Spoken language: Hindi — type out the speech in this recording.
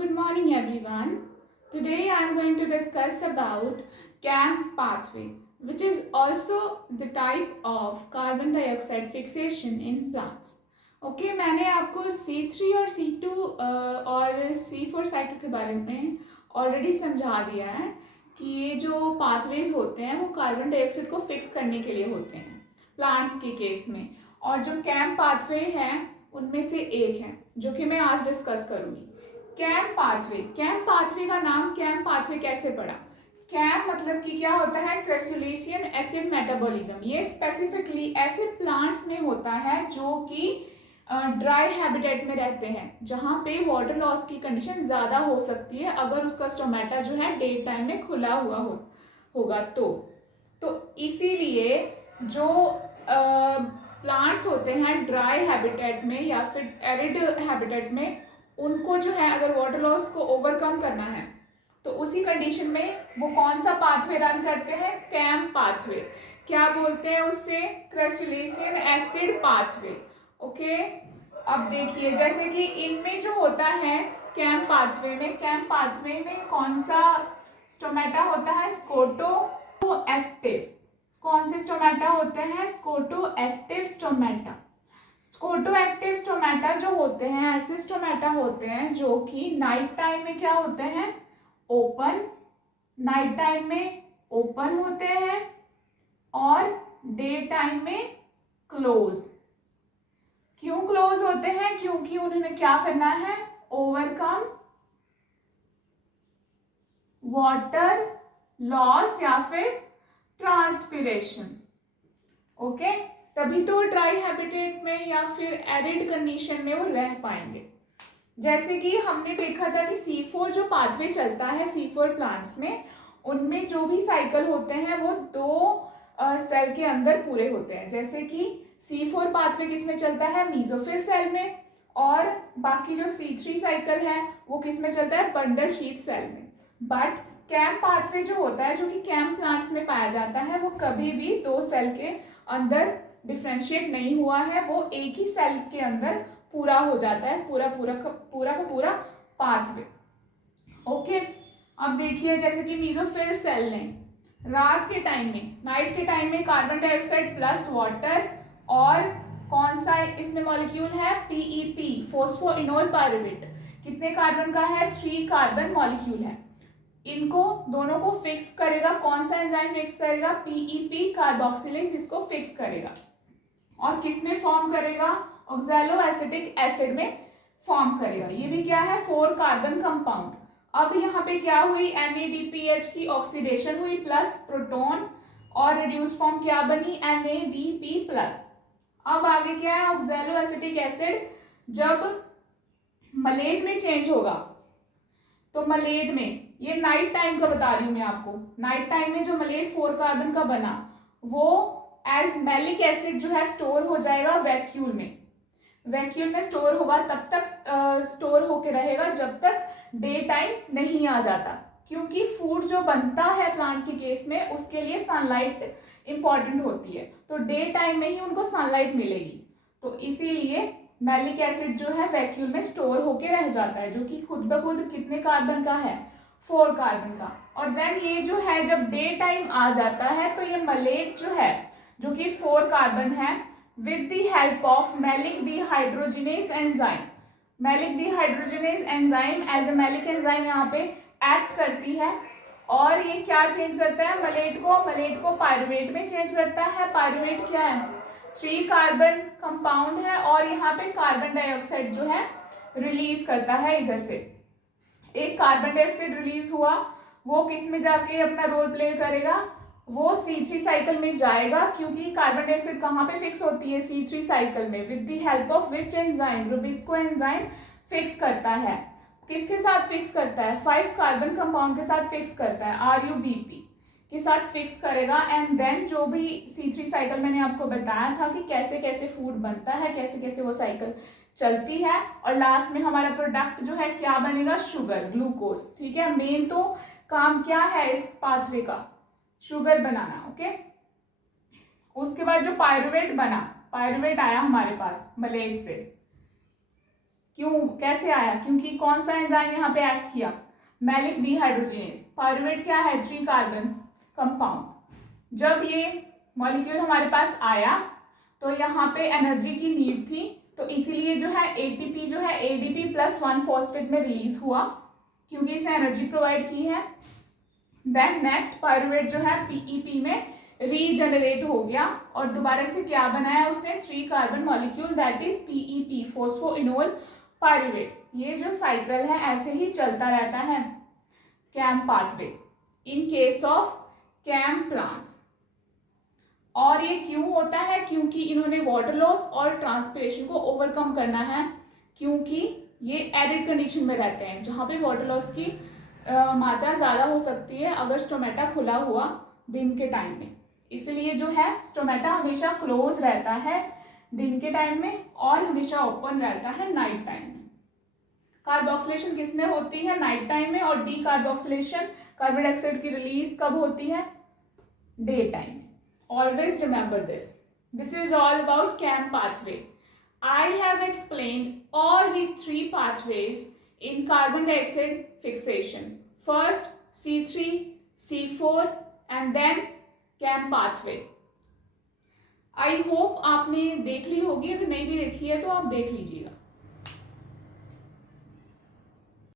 Good morning everyone. Today I am going to discuss about CAM pathway, which is also the type of carbon dioxide fixation in plants. Okay मैंने आपको C3 और C2 और C4 साइकिल के बारे में ऑलरेडी समझा दिया है कि ये जो पाथवेज होते हैं वो कार्बन डाइऑक्साइड को फिक्स करने के लिए होते हैं प्लांट्स के केस में, और जो कैम पाथवे है उनमें से एक है जो कि मैं आज डिस्कस करूंगी। कैम पाथवे का नाम कैम पाथवे कैसे पड़ा? कैम मतलब कि क्या होता है? क्रस्टुलेशियन एसिड मेटाबॉलिज्म। ये स्पेसिफिकली ऐसे प्लांट्स में होता है जो कि ड्राई हैबिटेट में रहते हैं, जहाँ पे वाटर लॉस की कंडीशन ज़्यादा हो सकती है अगर उसका स्टोमेटा जो है डे टाइम में खुला हुआ होगा तो इसीलिए जो प्लांट्स होते हैं ड्राई हैबिटेट में या फिर एरिड हैबिटेट में, उनको जो है अगर वाटर लॉस को ओवरकम करना है तो उसी कंडीशन में वो कौन सा पाथवे रन करते हैं? CAM pathway. क्या बोलते हैं उससे? क्रस्टुलेशियन एसिड पाथवे। ओके, अब देखिए जैसे कि इनमें जो होता है कैम पाथवे में कौन सा स्टोमेटा होता है? Scoto active. कौन से स्टोमेटा होते हैं? Scoto active stomata. Scoto active stomata जो होते हैं ऐसे स्टोमेटा होते हैं जो कि नाइट टाइम में क्या होते हैं? ओपन। नाइट टाइम में ओपन होते हैं और डे टाइम में क्लोज। क्यों क्लोज होते हैं? क्योंकि उन्हें क्या करना है? ओवरकम वाटर लॉस या फिर ट्रांसपिरेशन। ओके, तभी तो ड्राई हैबिटेट में या फिर एरिड कंडीशन में वो रह पाएंगे। जैसे कि हमने देखा था कि C4 जो पाथवे चलता है C4 प्लांट्स में, उनमें जो भी साइकिल होते हैं वो दो सेल के अंदर पूरे होते हैं। जैसे कि C4 पाथवे किस में चलता है? मीजोफिल सेल में। और बाकी जो C3 साइकिल है वो किस में चलता है? बंडल शीथ सेल में। बट कैम पाथवे जो होता है, जो कि कैम प्लांट्स में पाया जाता है, वो कभी भी दो सेल के अंदर डिफ्रेंशिएट नहीं हुआ है, वो एक ही सेल के अंदर पूरा हो जाता है, पूरा पाथवे। ओके, अब देखिए जैसे कि मीजोफिल सेल ने रात के टाइम में, नाइट के टाइम में कार्बन डाइऑक्साइड प्लस वाटर और कौन सा इसमें मॉलिक्यूल है? PEP, phosphoenol pyruvate. कितने कार्बन का है? 3 कार्बन मॉलिक्यूल है। इनको दोनों को फिक्स करेगा कौन सा एंजाइम? फिक्स करेगा पीईपी कार्बोक्सिलेज, इसको फिक्स करेगा और किस में फॉर्म करेगा? ऑक्सैलो एसिटिक एसिड में फॉर्म करेगा। ये भी क्या है? 4 कार्बन कंपाउंड। अब यहाँ पे क्या हुई? NADPH की ऑक्सीडेशन हुई प्लस प्रोटॉन, और रिड्यूस फॉर्म क्या बनी? NADP plus. अब आगे क्या है? ऑक्सैलो एसिटिक एसिड जब मलेट में चेंज होगा तो मलेट में, ये नाइट टाइम का बता रही हूं मैं आपको, नाइट टाइम में जो मलेट 4 कार्बन का बना वो एज मैलिक एसिड जो है स्टोर हो जाएगा वैक्यूल में। वैक्यूल में स्टोर होगा, तब तक स्टोर होके रहेगा जब तक डे टाइम नहीं आ जाता, क्योंकि फूड जो बनता है प्लांट के केस में उसके लिए सनलाइट इंपॉर्टेंट होती है, तो डे टाइम में ही उनको सनलाइट मिलेगी, तो इसीलिए मैलिक एसिड जो है वैक्यूल में स्टोर होके रह जाता है, जो कि खुद ब खुद कितने कार्बन का है? 4 कार्बन का। और देन ये जो है जब डे टाइम आ जाता है तो ये मलेट जो है, जो कि 4 कार्बन है, with the help of malic dehydrogenase enzyme, malic dehydrogenase enzyme as a malic enzyme यहाँ पे एक्ट करती है, और ये क्या चेंज करता है? मलेट को पायरुवेट में चेंज करता है। पायरुवेट क्या है? 3 कार्बन कंपाउंड है, और यहाँ पे कार्बन डाइऑक्साइड जो है रिलीज करता है। इधर से एक कार्बन डाइऑक्साइड रिलीज हुआ, वो किस में जाके अपना रोल प्ले करेगा? वो C3 साइकिल में जाएगा, क्योंकि कार्बन डाइऑक्साइड कहाँ पे फिक्स होती है? C3 साइकिल में। With the help of which enzyme? Rubisco enzyme fix करता है। किसके साथ फिक्स करता है? 5 कार्बन कंपाउंड के साथ फिक्स करता है, RUBP के साथ फिक्स करेगा। एंड देन जो भी C3 साइकिल मैंने आपको बताया था कि कैसे कैसे फूड बनता है, कैसे कैसे वो साइकिल चलती है, और लास्ट में हमारा प्रोडक्ट जो है क्या बनेगा? Sugar, glucose. ठीक है, मेन तो काम क्या है इस पाथवे का? शुगर बनाना। ओके, उसके बाद जो पायरुवेट बना, पायरुवेट आया हमारे पास मलेट से, क्यों, कैसे आया? क्योंकि कौन सा एंजाइम यहाँ पे एक्ट किया? Maleic dehydrogenase. पायरुवेट क्या है? 3 कार्बन कंपाउंड। जब ये मॉलिक्यूल हमारे पास आया तो यहाँ पे एनर्जी की नीड थी, तो इसीलिए जो है एटीपी जो है एडीपी प्लस 1 फॉस्फेट में रिलीज हुआ, क्योंकि इसने एनर्जी प्रोवाइड की है। देन नेक्स्ट पायरुवेट जो है पीईपी में रीजनरेट हो गया और दोबारा से क्या बनाया उसने? 3 carbon molecule, that is PEP, phosphoenolpyruvate. ये जो साइकिल है ऐसे ही चलता रहता है CAM pathway in case of CAM plants. और ये क्यों होता है? क्योंकि इन्होंने वाटर लॉस और ट्रांसपिरेशन को ओवरकम करना है, क्योंकि ये एरिड कंडीशन में रहते हैं जहाँ पे वाटर लॉस की मात्रा ज़्यादा हो सकती है अगर स्टोमेटा खुला हुआ दिन के टाइम में। इसलिए जो है स्टोमेटा हमेशा क्लोज रहता है दिन के टाइम में और हमेशा ओपन रहता है नाइट टाइम में। कार्बोक्सिलेशन किस में होती है? नाइट टाइम में। और डी कार्बोक्सिलेशन, कार्बन डाइऑक्साइड की रिलीज कब होती है? Day time. Always remember this. This is all about CAM pathway. I have explained all the 3 pathways in carbon dioxide fixation. First C3, C4 and then CAM pathway. I hope आपने देख ली होगी, अगर नहीं भी देखी है तो आप देख लीजिएगा।